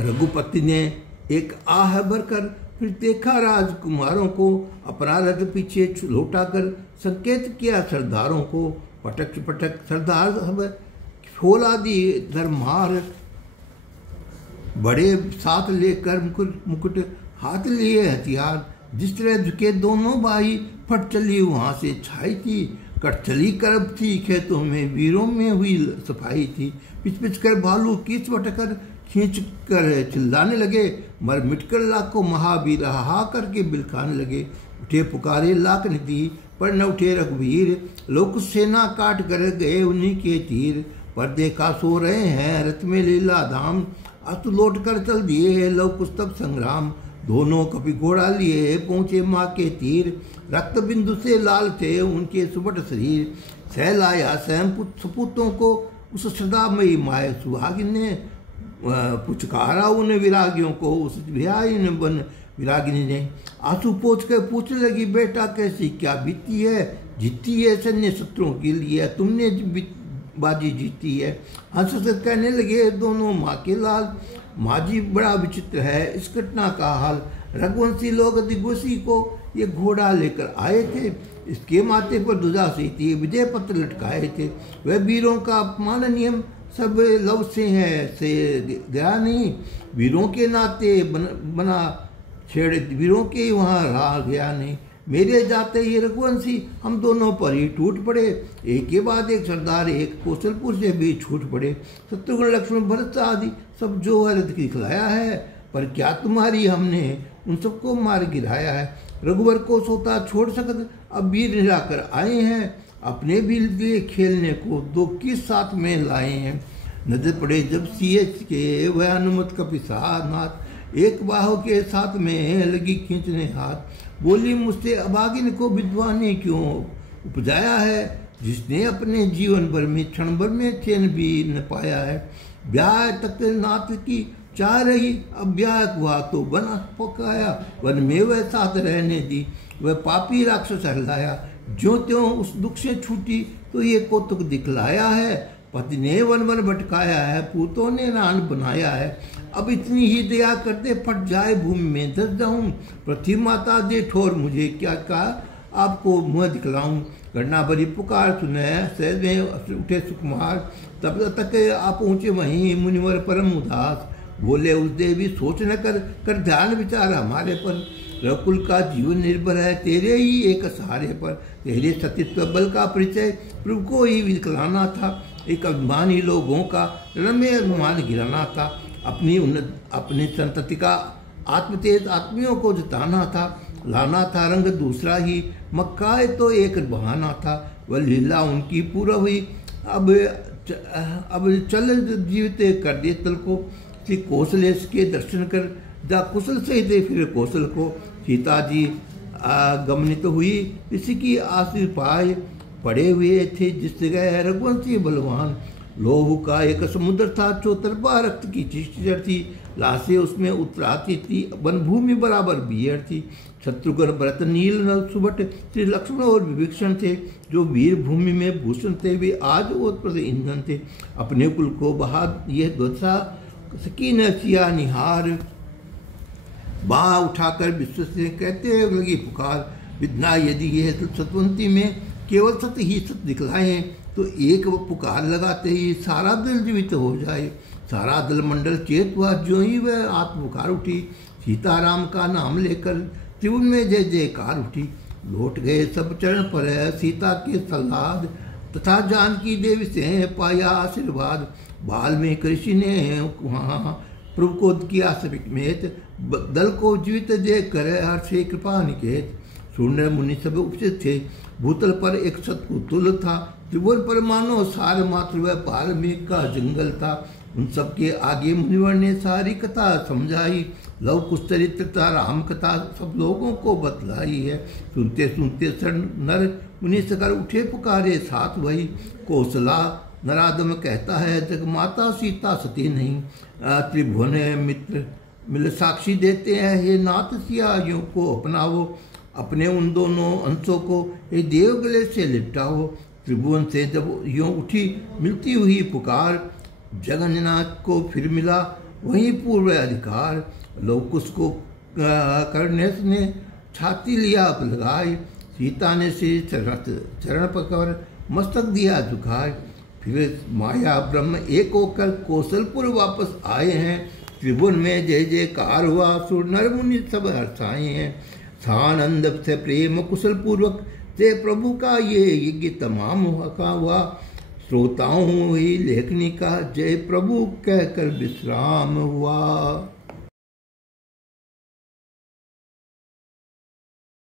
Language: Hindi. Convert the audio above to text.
रघुपति ने एक आह भरकर फिर देखा राजकुमारों को, अपना रथ पीछे लौटा कर संकेत किया सरदारों को। पटक पटक सरदार फौला दी धर्मार, बड़े साथ लेकर मुकुट हाथ लिए हथियार। जिस तरह झुके दोनों भाई, फट चली वहां से छाई थी। कटचली करब थी खेतों में, वीरों में हुई सफाई थी। पिच पिच कर भालू कीच वटकर खींच कर चिल्लाने लगे, मर मिटकर लाखों महावीर हा करके बिलखाने लगे। उठे पुकारे लाख निधि, पर न उठे रघुवीर। लोक सेना काट कर गए उन्हीं के तीर। पर देखा सो रहे हैं रथ में लीला धाम, अस्तु लौट कर चल दिए लव कुस्तभ संग्राम। दोनों कपि घोड़ा लिए पहुंचे माँ के तीर, रक्त बिंदु से लाल थे उनके सुबट शरीर। सहलाया स्वयं सपूतों को उस सदामयी माए सुहागिन ने, पुचकारा उन विरागियों को उस विहाइन बन विरागिनी ने। आंसू पोंछ कर पूछने लगी, बेटा कैसी क्या बीती है? जीती है सैन्य शत्रुओं के लिए, तुमने बाजी जीती है। हंस हंस कहने लगे दोनों माँ के लाल, माँ जी बड़ा विचित्र है इस घटना का हाल। रघुवंशी लोग दिग्वशी को ये घोड़ा लेकर आए थे, इसके माथे पर ध्वजा सी थी, विजय पत्र लटकाए थे। वह वीरों का अपमान नियम सब लव से है से गया नहीं, वीरों के नाते बना छेड़, वीरों के वहाँ रहा गया नहीं। मेरे जाते ही रघुवंशी हम दोनों पर ही टूट पड़े, एक के बाद एक सरदार एक कौशलपुर से भी छूट पड़े। शत्रुघ्न लक्ष्मण भरत आदि सब जो हरत दिखलाया है, पर क्या तुम्हारी हमने उन सबको मार गिराया है। रघुवर को सोता छोड़ सकत अब वीर निराकर आए हैं, अपने भी लिए खेलने को दो किस साथ में लाए हैं। नजर पड़े जब सीएच के वह अनुमत कपिसानाथ, एक बाहु के साथ में लगी खींचने हाथ। बोली मुझसे अभागिन को विधवा ने क्यों उपजाया है, जिसने अपने जीवन भर में क्षण भर में चैन भी न पाया है। ब्याह तक नाथ की चाह रही, अब ब्याह हुआ तो बना पकाया, वन में वह साथ रहने दी, वह पापी राक्षस हरलाया। ज्यों त्यों उस दुख से छूटी तो ये कौतुक दिखलाया है, पति ने वन वन भटकाया है, पूतों ने रान बनाया है। अब इतनी ही दया करते फट जाए भूमि में धस जाऊं, पृथ्वी माता दे ठोर मुझे क्या कहा आपको मुँह दिखलाऊं। गणना भरी पुकार सुने सहज में उठे सुकुमार, तब तक आप पहुँचे वहीं मुनिवर परम उदास। बोले उस देवी सोच न कर ध्यान विचार हमारे पर, रकुल का जीवन निर्भर है तेरे ही एक सहारे पर। तेरे सतीत्व बल का परिचय प्रभु को ही दिखलाना था, एक अभिमानी लोगों का रमे अभिमान गिराना था। अपनी संतति का आत्मतेज आत्मियों को जताना था, लाना था रंग दूसरा ही, मक्का तो एक बहाना था। वह लीला उनकी पूरा हुई, अब चल जीवित कर दे तल को। श्री कौशलेश के दर्शन कर जा कुशल से दे फिर कौशल को। सीता जी गमनित हुई इसी की आशीष पाए, पड़े हुए थे जिस जगह रघुवंशी बलवान। लोह का एक समुद्र था, चौतरफा रक्त की चिश्तर थी, लाशें उसमें उतराती थी, वनभूमि बराबर बियर थी। शत्रुघ्न भरत नील नल सुबट श्री लक्ष्मण और विभीषण थे, जो वीर भूमि में भूषण थे, वे आज ओतप्रोत ईंधन थे। अपने कुल को बहा यह ध्वजा सकी न सिया निहार, बाह उठाकर विश्व से कहते लगी पुकार। विद्ना यदि यह सतवंती में केवल सत ही सत दिखलाए, तो एक पुकार लगाते ही सारा दल जीवित हो जाए। सारा दल मंडल चेत हुआ, जो ही वह आत्म पुकार उठी। सीताराम का नाम लेकर त्रिभुवन में जय जयकार उठी। लौट गए सब चरण पर सीता के सल्लाद, तथा जानकी देवी से पाया आशीर्वाद। वाल्मीकि ऋषि ने वहाँ प्रभु को किया समित, दल को जीवित देख कर हर्षे कृपा निकेत। सुंदर मुनि सब उपस्थित थे, भूतल पर एक सतपुतुल था, त्रिभुवन पर मानो सार मात्र वह वाल्मीकि का जंगल था। उन सबके आगे मुनिवर ने सारी कथा समझाई, लव कुश चरित्र तथा राम कथा सब लोगों को बतलाई है। सुनते सुनते नर मुनि सकर उठे पुकारे साथ वही। कौशला नरादम कहता है जग माता सीता सती नहीं, त्रिभुवन मित्र मिल साक्षी देते हैं, हे नाथ सिया यों को अपनाओ। अपने उन दोनों अंशों को हे देव गले से लिपटाओ। त्रिभुवन से जब यों उठी मिलती हुई पुकार, जगन्नाथ को फिर मिला वहीं पूर्व अधिकार लवकुश को कर्णेश ने छाती लिया अब लगाई। सीता ने से चरण पकड़ मस्तक दिया झुकाए। फिर माया ब्रह्म एक होकर कौशलपुर वापस आए हैं। त्रिभुवन में जय जयकार हुआ, सुर नर मुनि सब हर्षाए हैं। सानंद से प्रेम कुशल पूर्वक ते प्रभु का ये यज्ञ तमाम हुआ। श्रोताओं हुई लेखनी का जय प्रभु कहकर विश्राम हुआ।